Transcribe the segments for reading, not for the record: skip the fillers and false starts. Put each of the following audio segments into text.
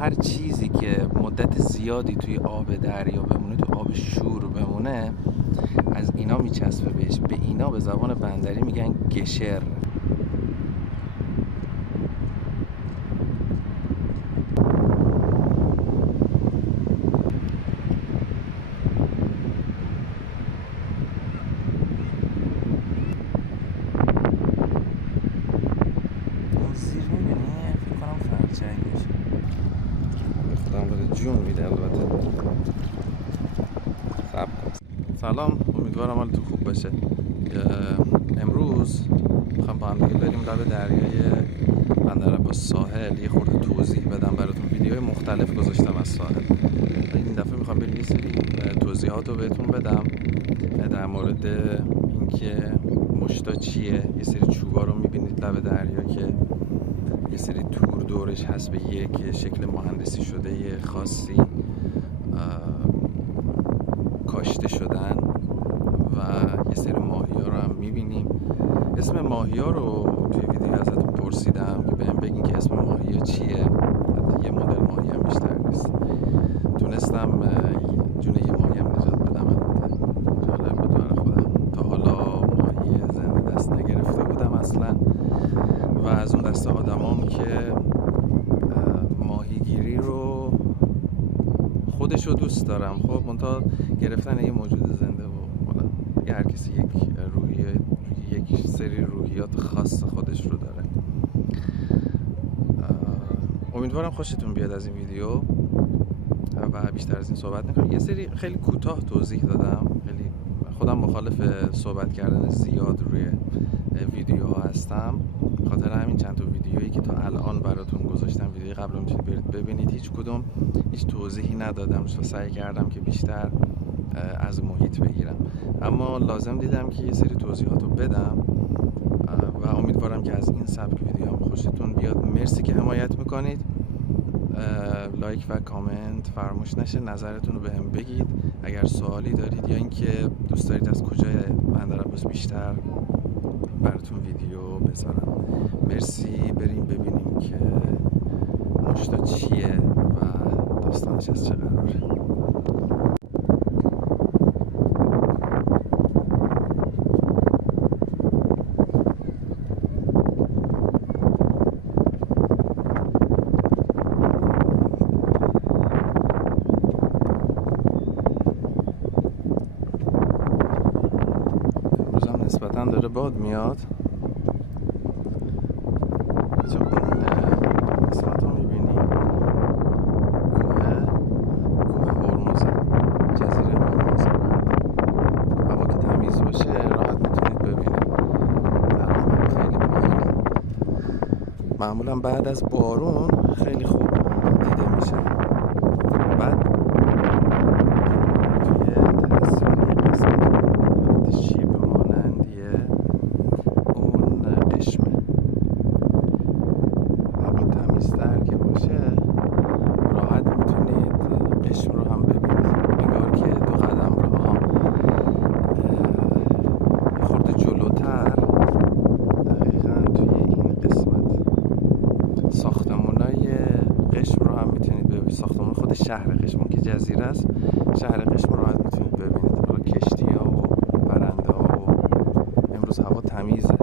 هر چیزی که مدت زیادی توی آب دریا بمونه، توی آب شور بمونه، از اینا میچسبه بهش. به اینا به زبان بندری میگن گشر. جون میده البته. سلام، امیدوارم حالتون خوب باشه. امروز میخوام با هم دیگه بریم لب دریای بندرعباس ساحل، یه خورده توضیح بدم براتون. ویدیوهای مختلف گذاشتم از ساحل. این دفعه میخوام بریم یه سری توضیحات رو بهتون بدم در مورد اینکه مشتا چیه. یه سری چوبا رو میبینید لب دریا که یه سری تور دورش هست به یک شکل مهندسی شده یه خاصی کاشته شدن و یه سری ماهی ها رو هم میبینیم. اسم ماهی ها رو توی ویدیو ازتون پرسیدم که بهم بگین که اسم ماهی ها چیه. یه مدل ماهی هم بیشتر نیست. تونستم جون یه ماهی هم نجات بدم. جالب بود برای خودم. تا حالا ماهی زنده دست نگرفته بودم اصلا و از اون دسته آدمام که ماهیگیری رو خودشو دوست دارم. خب منتها گرفتن یه موجود زنده و هر کسی یک سری روحیات خاص خودش رو داره. امیدوارم خوشتون بیاد از این ویدیو و بیشتر از این صحبت نکنم. یه سری خیلی کوتاه توضیح دادم. خیلی خودم مخالف صحبت کردن زیاد روی ویدیوها هستم. خاطر همین چند تا ویدیویی که تا الان براتون گذاشتم، ویدیوی قبل میتونید برید ببینید، هیچ کدوم هیچ توضیحی ندادم. سعی کردم که بیشتر از محیط بگیرم، اما لازم دیدم که یه سری توضیحات رو بدم و امیدوارم که از این سبک ویدیو هم خوشتون بیاد. مرسی که حمایت میکنید. لایک و کامنت فراموش نشه. نظرتون رو بهم بگید اگر سوالی دارید یا اینکه دوست دارید از کجای بندرعباس بیشتر براتون ویدیو بذارم. مرسی. بریم ببینیم که مشتا چیه و داستانش از چه قراره. نسبتاً داره باد میاد. اینجا اون قسمت رو میبینی، کوه هرمزه، جزیره هرمزه. هوا که تمیز باشه راحت میتونید ببینید. الان خیلی پایینه. معمولا بعد از بارون خیلی خوب دیده میشه. بعد ساختمان خود شهر قشم که جزیره است، شهر قشم راحت میتونید ببینید. حالا کشتی ها و پرنده ها و امروز هوا تمیزه.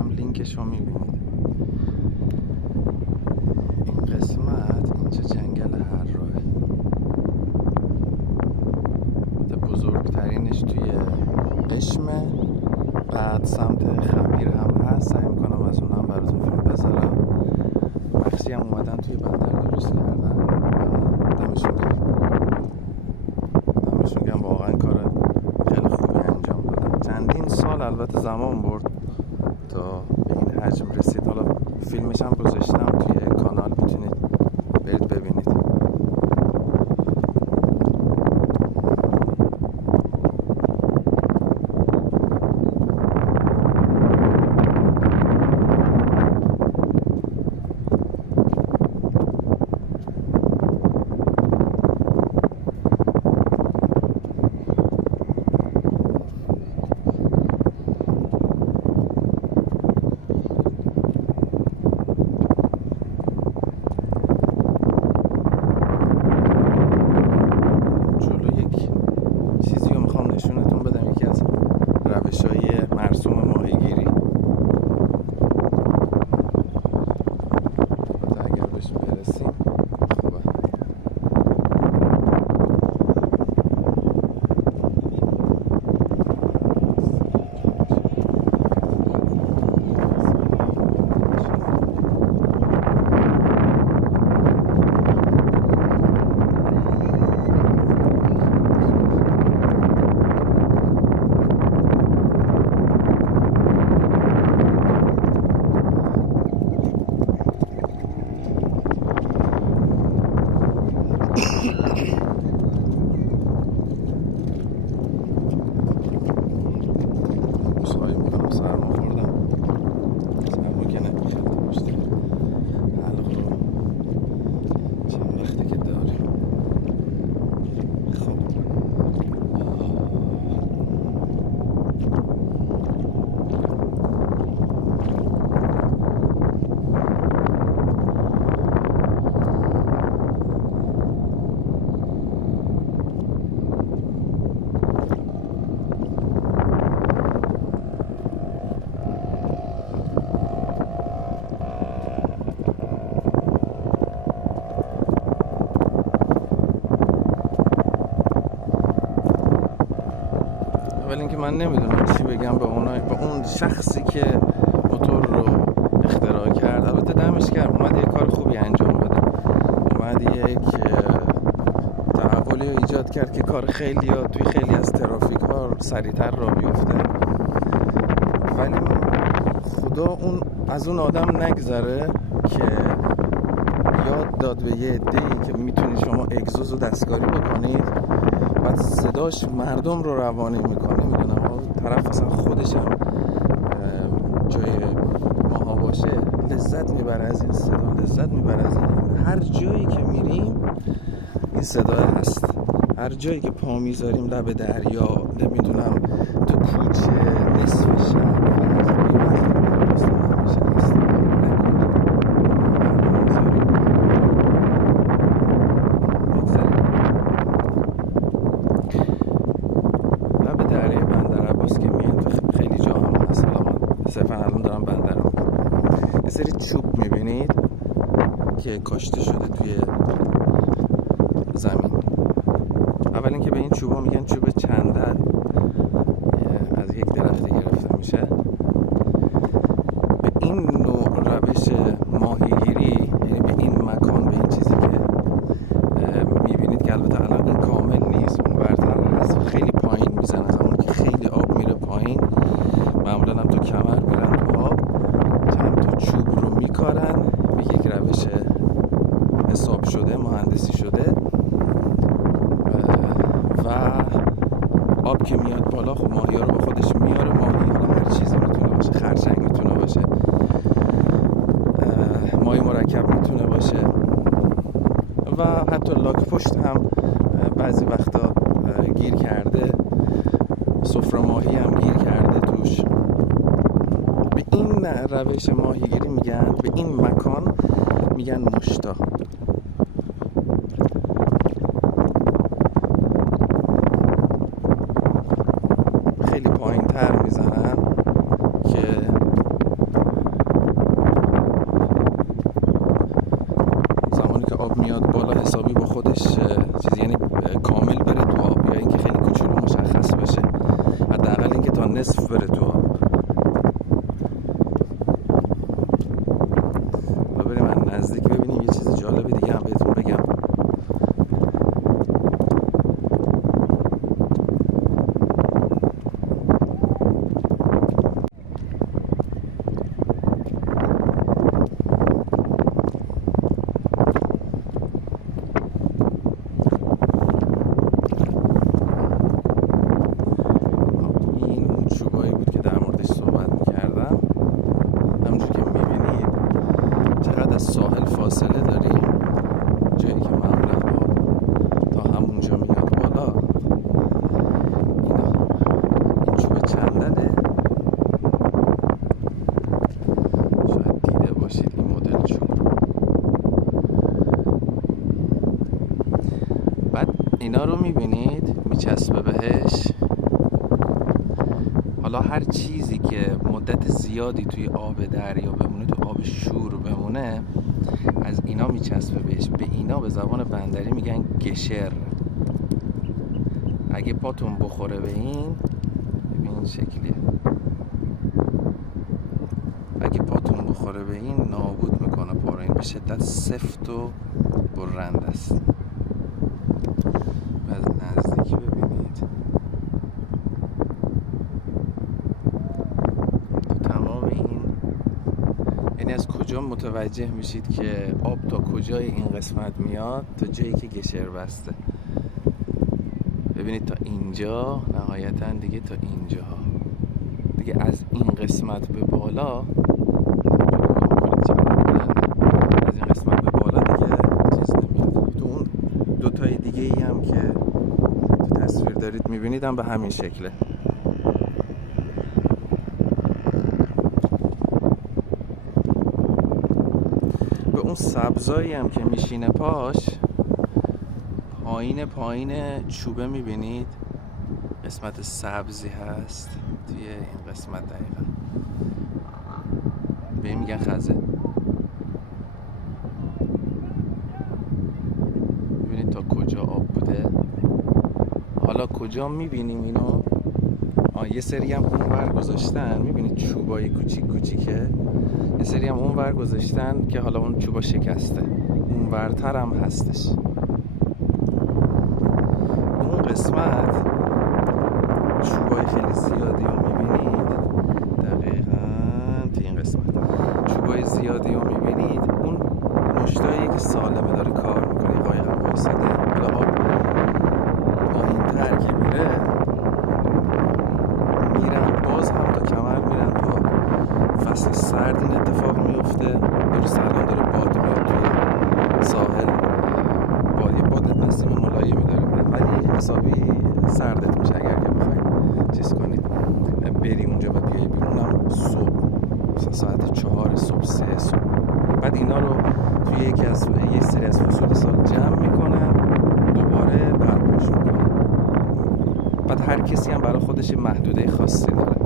هم لینکش رو میبینید. این قسمت اینجا جنگل هر راه، بزرگترینش توی قشمه، بعد سمت خمیر هم هست. سعی میکنم از اون هم براتون فیلم بذارم. بخشی هم اومدن توی بندر درست کردن و دمشون گرم، واقعا کار خیلی خوبی انجام دادن. چندین سال البته زمان برد تا به این حجم رسید. حالا فیلمش هم گذاشتم توی کانال، میتونید برید ببینید. ولی اینکه من نمیدونم چی بگم به اون شخصی که موتور رو اختراع کرد. البته دمش گرم، اومد یک کار خوبی انجام بده، اومد یک تحولی ایجاد کرد که کار توی خیلی از ترافیک ها سریعتر راه بیفته. ولی خدا از اون آدم نگذره که یاد داد به یه عده‌ای که میتونید شما اگزوز رو دستکاری بکنید، بعد صداش مردم رو روانی میکنه. میدونم طرف اصلا خودش هم جای ماها باشه لذت میبره از این صدا، لذت میبره از این. هر جایی که میریم این صدا هست، هر جایی که پا میذاریم، لب دریا، نمیدونم تو کوچه، نصف شب، یه سری چوب میبینید که کاشته شده توی زمین. اول اینکه به این چوبا میگن چوب چندل، از یک درختی گرفته میشه. به این نوع روش ماهیگیری، یعنی به این مکان، به این چیزی که میبینید که البته الان این کامل نیست، اون برتر هست و خیلی پایین میزنه، همون که خیلی آب میره پایین، معمولا هم تو کمر میرن تو آب، چند تا چوب رو میکارن به یک روش حساب شده، مهندسی شده و آب که میاد بالا خب ماهی ها رو به خودش میاره. ماهی ها هر چیزی میتونه باشه، خرچنگ میتونه باشه، ماهی مرکب میتونه باشه و حتی لاک پشت هم بعضی وقتا گیر کرده، سفره ماهی هم گیر کرده توش. به این روش ماهیگیری میگن، به این مکان میگن مشتا. خیلی پایین تر میزنن که آب میاد بالا حسابی با خودش چیزی، یعنی کامل بره تو آب، یا اینکه خیلی کوچولو مشخص بشه، حداقل اینکه تا نصف بره تو آب. و بریم من نزدیک ببینیم یه چیز جالب دیگه هم بهتون بگم. ساحل فاصله داریم، جایی که مبلغ تا همونجا میاد بالا. این چوب چندله، شاید دیده باشید این مدل چوب. بعد اینا رو میبینید میچسبه بهش. حالا هر چیزی که مدت زیادی توی آب دریا بمونه، توی آب شور بمونه، از اینا میچسبه بهش. به اینا به زبان بندری میگن گشر. اگه پاتون بخوره به این، ببین شکلیه، اگه پاتون بخوره به این نابود میکنه پا رو. این به شدت سفت و برنده است. از نزدیک ببینید تو تمام این، یعنی از کجا متوجه میشید که آب تا کجای این قسمت میاد؟ تا جایی که گشر بسته. ببینید تا اینجا، نهایتا دیگه تا اینجا، دیگه از این قسمت به بالا، از این قسمت به بالا دیگه چیز نمیاد. تو اون دوتای دیگه ای هم که تو تصویر دارید میبینید هم به همین شکله. به اون سبزایی هم که میشینه پاش، پایین چوبه میبینید قسمت سبزی هست توی این قسمت. دقیقا به این میگن خزه. ببینید تا کجا آب بوده. حالا کجا میبینیم اینو؟ یه سری هم اون ور گذاشتن، میبینید چوبای کوچیک کوچیکه. یه سری هم اون ور گذاشتن که حالا اون چوبا شکسته، اون ورتر هم هستش. اون قسمت چوبای خیلی زیادی رو میبینید. دقیقاً تو این قسمت چوبای زیادی رو میبینید. اون مشتایی که سالمه داره کار میکنه، قایقم وایساده. حالا آب پایین‌تر که میرن باز هم تا کمر میرن تو. فصل سرد این اتفاق میفته. درست الان داره باد میاد توی ساحل، یه باد نسیم ملایمی داره میاد، ولی حسابی سردت میشه اگر که بخواید چیز کنید بری اونجا و بیایی بیرون. هم صبح مثلا ساعت 4 صبح 3 صبح. بعد اینا رو توی یه سری از فصول سال جمع میکنن، دوباره برپاش میکنن. بعد هر کسی هم برای خودش محدوده خاصی داره.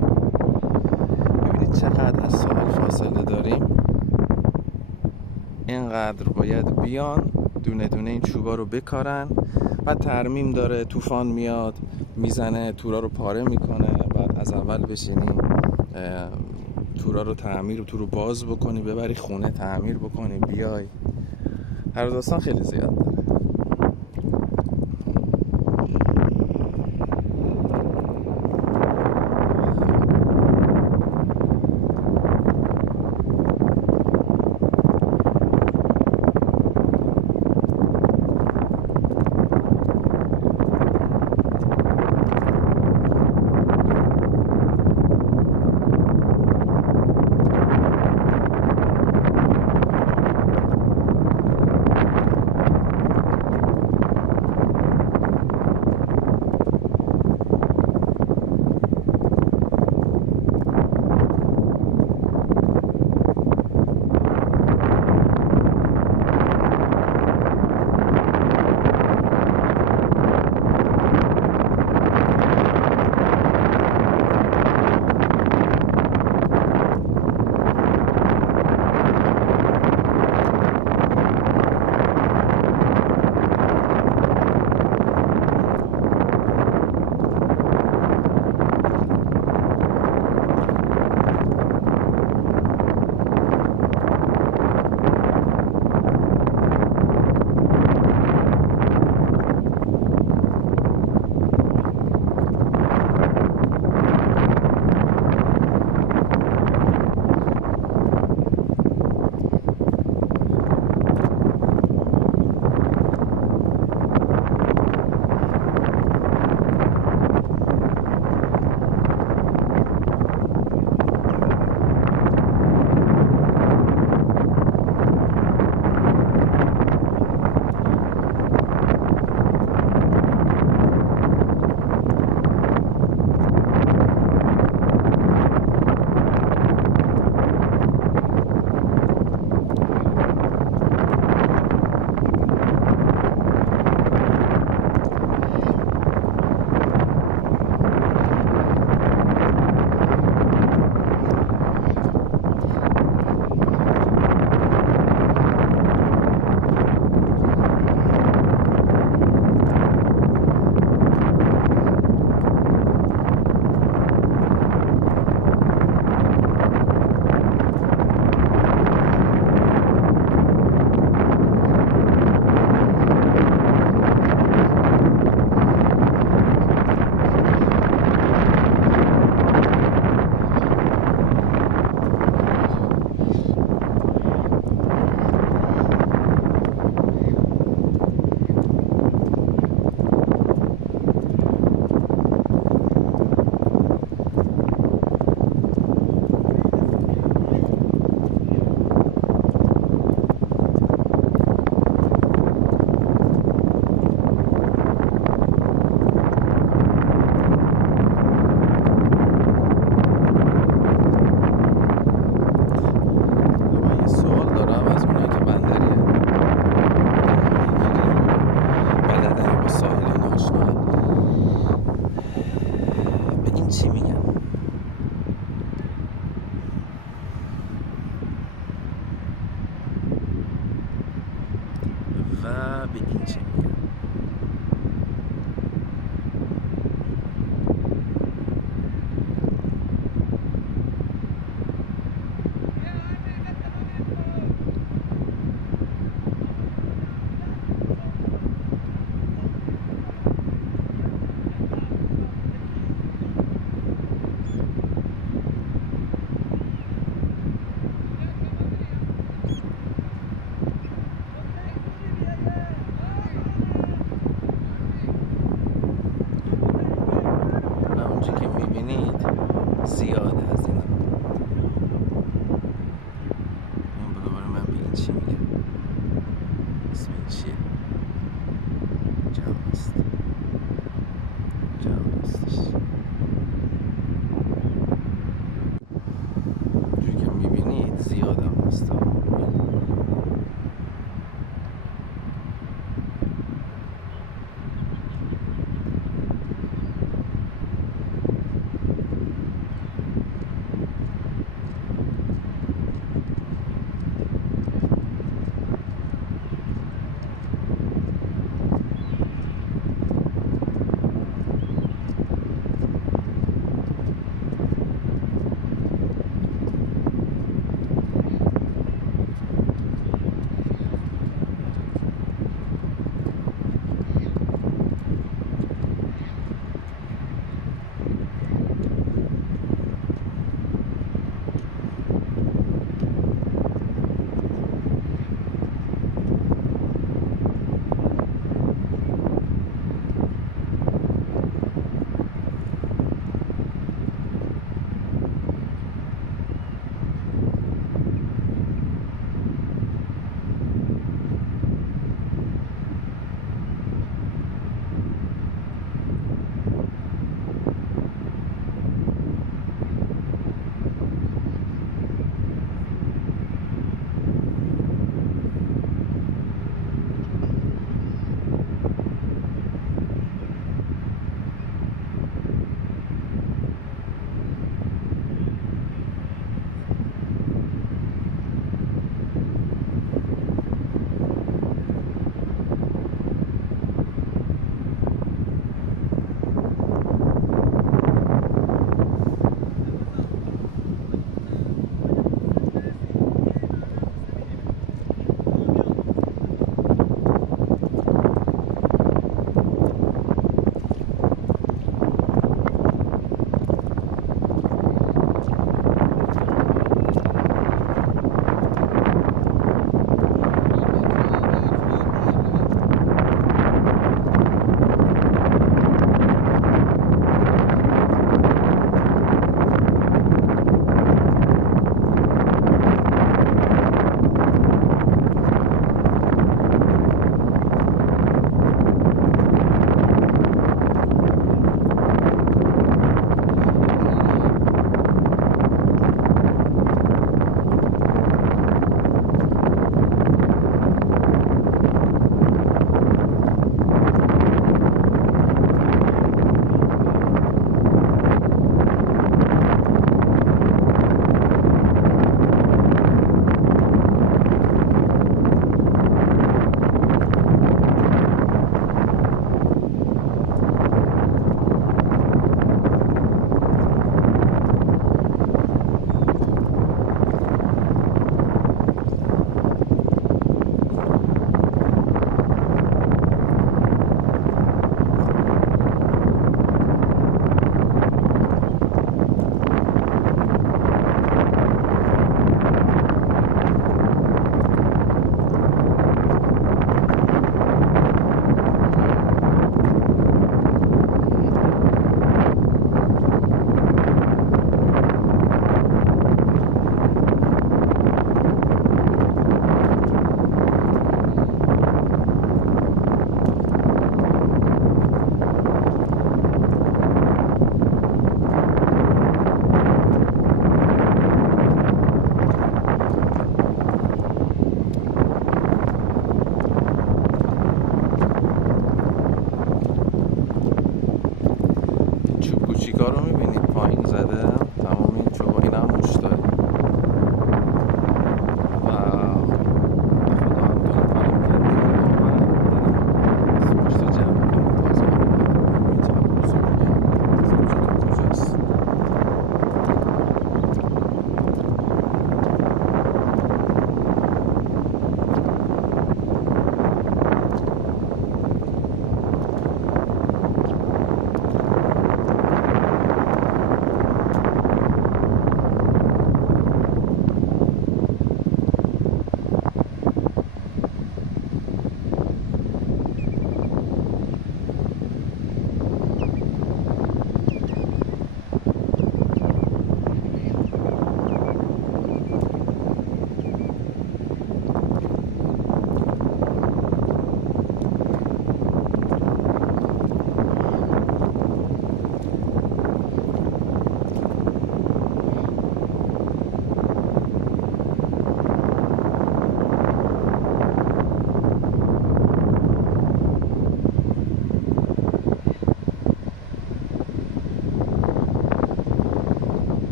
ببینید چقدر از ساحل فاصله داریم. اینقدر باید بیان دونه دونه این چوبا رو بکارن. بعد ترمیم داره، طوفان میاد میزنه، تورا رو پاره میکنه. بعد از اول بشینیم تورا رو تور رو باز بکنی، ببری خونه تعمیر بکنی، بیای. هر داستان خیلی زیاد داره.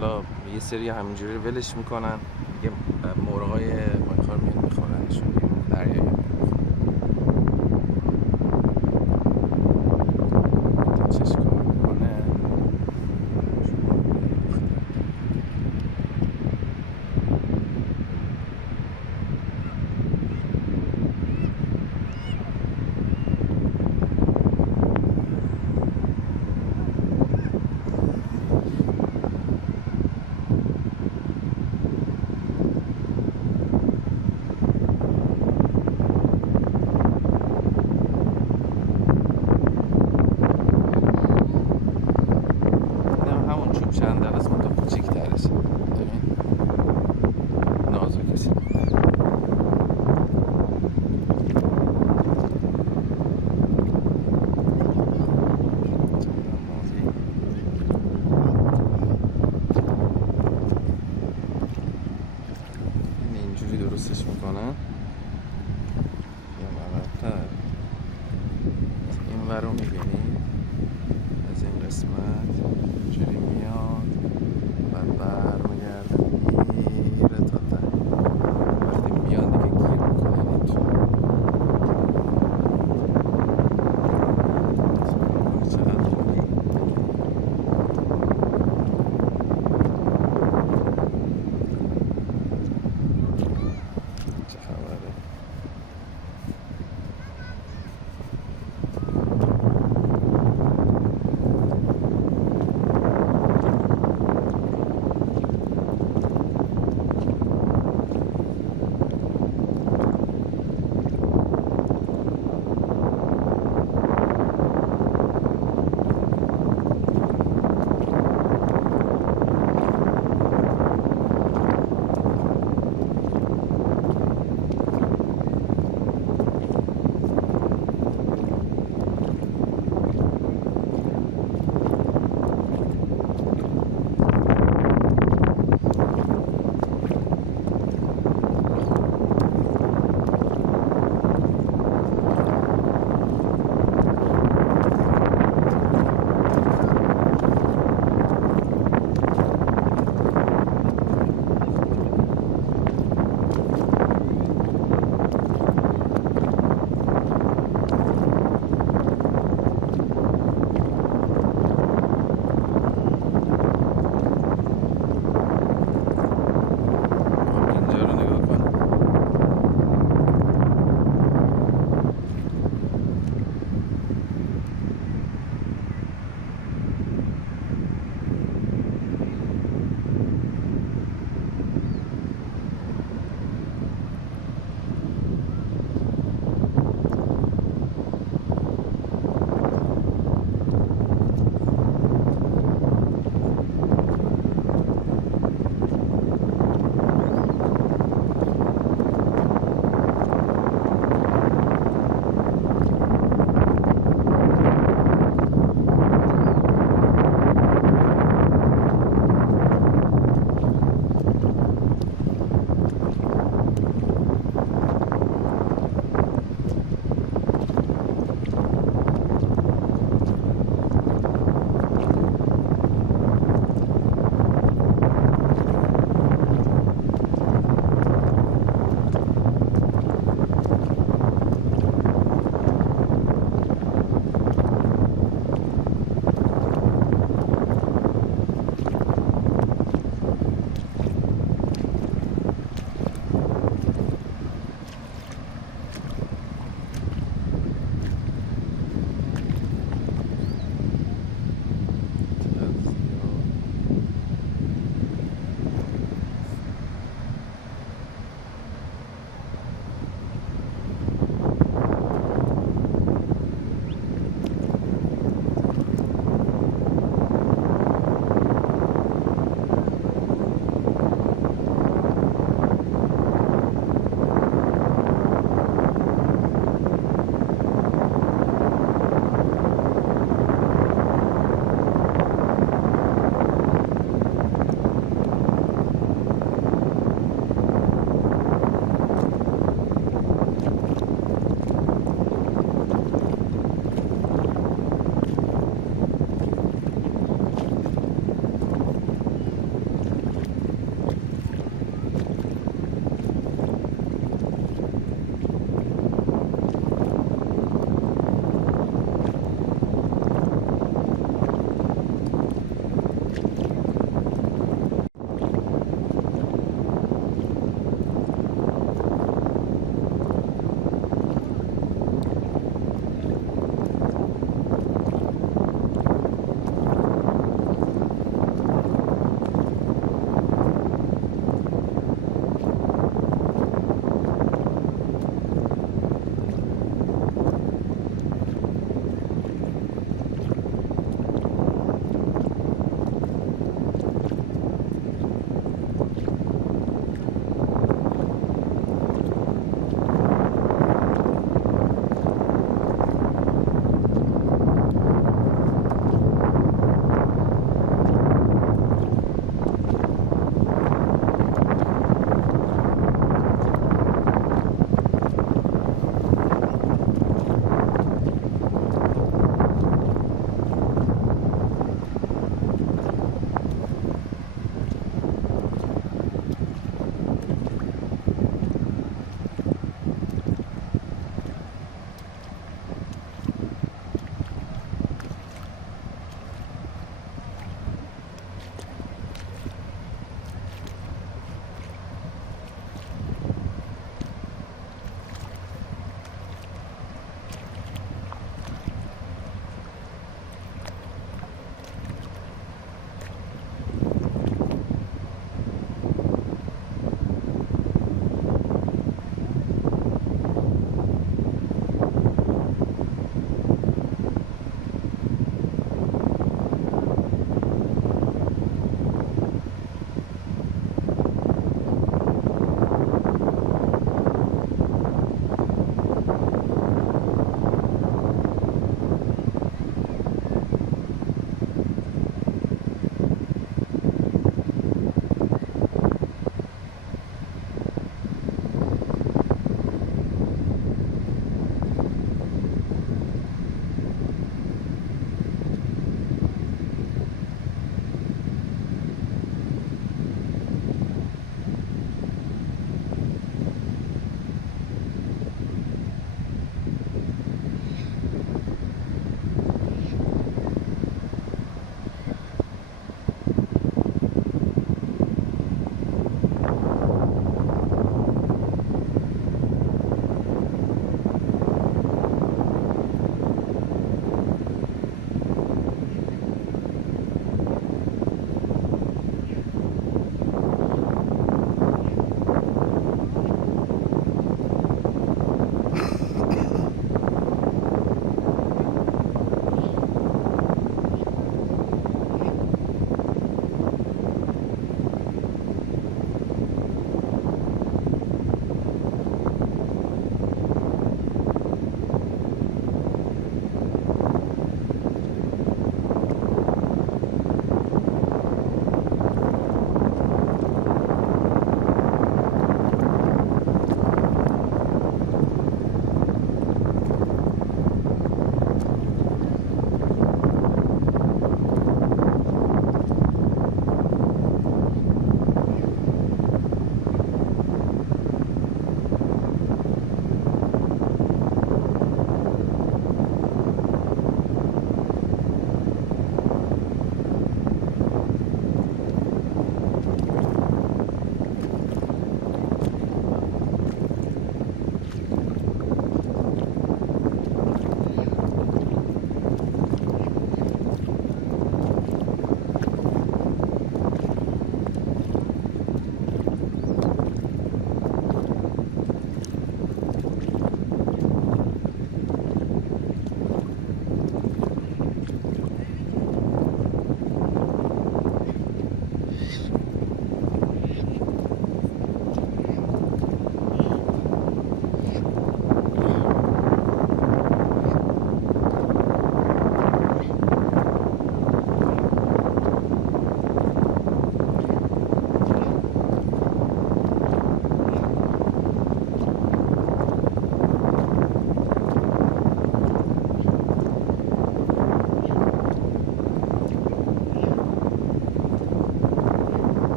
حالا یه سری همینجوری ولش میکنن، یه مرغای ماهیخوار میان میخورنشون دریایی. چش کار میکنه. همون چوب چندل است منطقه کوچیک ترشه. ببین نازکشه. اینجوری درستش میکنن یا مرتب این ور رو میبینی از این قسمت اینجوری میاد بعد برمیگرده میره تا ته. وقتی میاد دیگه گیر میکنه این تو. چقدر خوبی. چه خبر.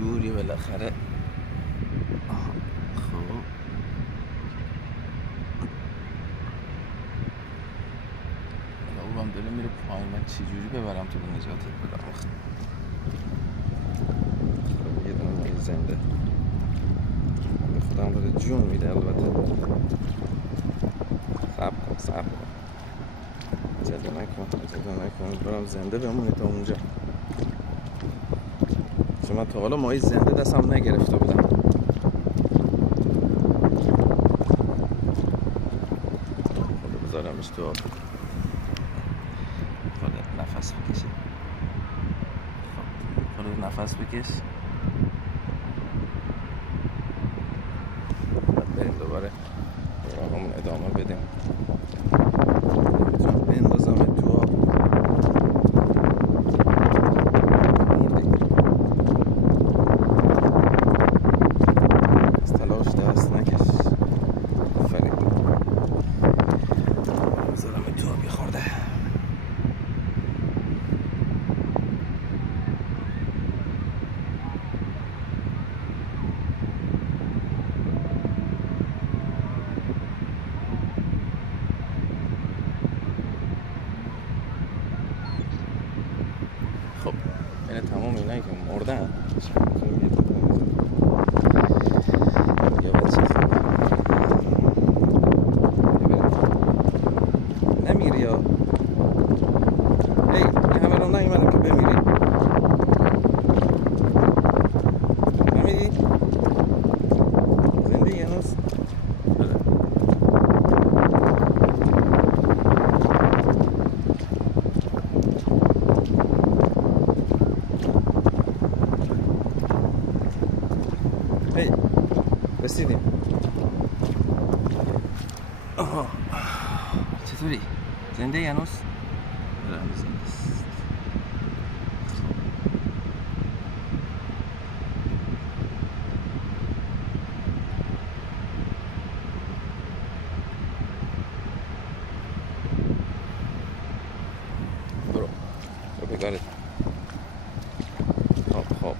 جوری بالاخره. خب هم داره میره پایین، من چجوری ببرم تو رو نجاتت بدم آخه. خب یه دونه ماهی زنده به خودم داره جون میده. البته صبر کن عجله نکن برم زنده بمونه تا اونجا، چون من تا حالا ماهی زنده دستم نگرفته بودم. خب بذارمش تو آب، نفس بکشه. خب نفس بکش، بعد بریم دوباره راهمون ادامه بدیم. بندازم تو آب. مردی از تلاش دست نکش. آفرین. بذارم تو آب یه خورده. خب یعنی تمام اینایی که مردن یا بچه نمیری یا ای یه همه رو نایمدم که بمیری. نمیری؟ زنده یه هنوز؟ هی رسیدیم. آها چطوری؟ زنده ای هنوز؟ هنوز زنده است. برو به کارت. خب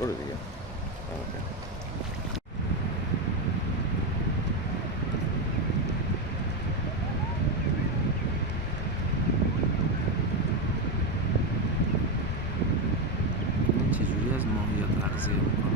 برو دیگه. چجوری از ماهیات تغذیه میکنه؟